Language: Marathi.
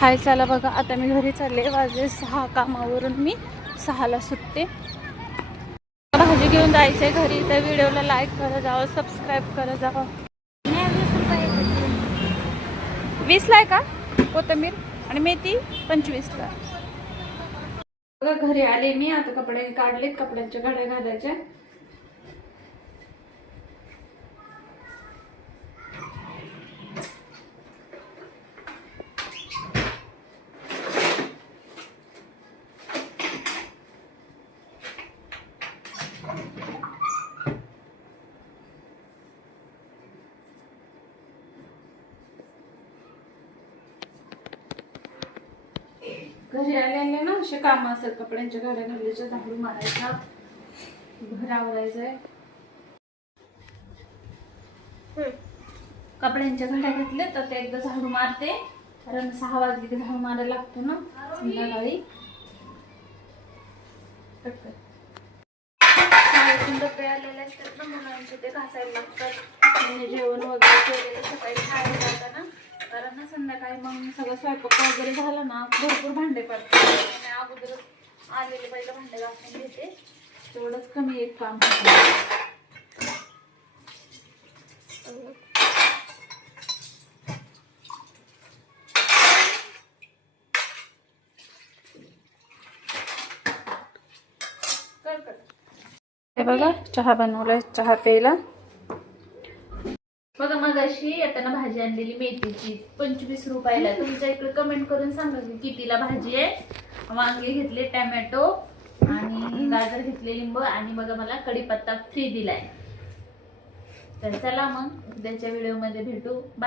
हाय चला बघा, आता मी घरी चालले. वाजले 6. कामावरून मी 6ला सुटते. भाजी घेऊन जायचंय घरी. तर व्हिडिओला लाईक करा जावं, सबस्क्राईब करा जावं. 20ला आहे का कोथिंबीर? आणि मेथी 25ला. बघा घरी आले मी. आता कपडे काढलेत, कपड्यांच्या घड्या घालायच्या. घरी आले ना असे काम असतात. कपड्यांच्या घड्या घालायच्या, झाडू मारायचा, घर आवरायचंय. कपड्यांच्या घड्या घातले तर ते एकदा झाडू मारते, कारण 6 वाजले की झाडू मारायला लागतो ना संध्याकाळी. शाळेतून डबे आलेले असतात ना मुलांचे, ते घासायला लागतात. म्हणजे जेवण वगैरे केलेलं सकाळी खायला जाताना, कारण ना संध्याकाळी मग सगळं स्वयंपाक वगैरे झालं ना भरपूर भांडे पडतात. आणि अगोदर आलेले पहिलं भांडे घासून घेते, तेवढंच कमी एक काम होतं. हे बघा चहा बनवलाय, चहा प्यायला. बघा मग अशी येताना भाजी आणलेली मेथीची 25 रुपयाला. तुमच्या इकडे कमेंट करून सांगा की कितीला भाजी आहे. वांगे घेतले, टोमॅटो आणि गाजर घेतले, लिंबू, आणि बघा मला कढीपत्ता फ्री दिलाय. तर चला मग उद्याच्या व्हिडिओ मध्ये भेटू.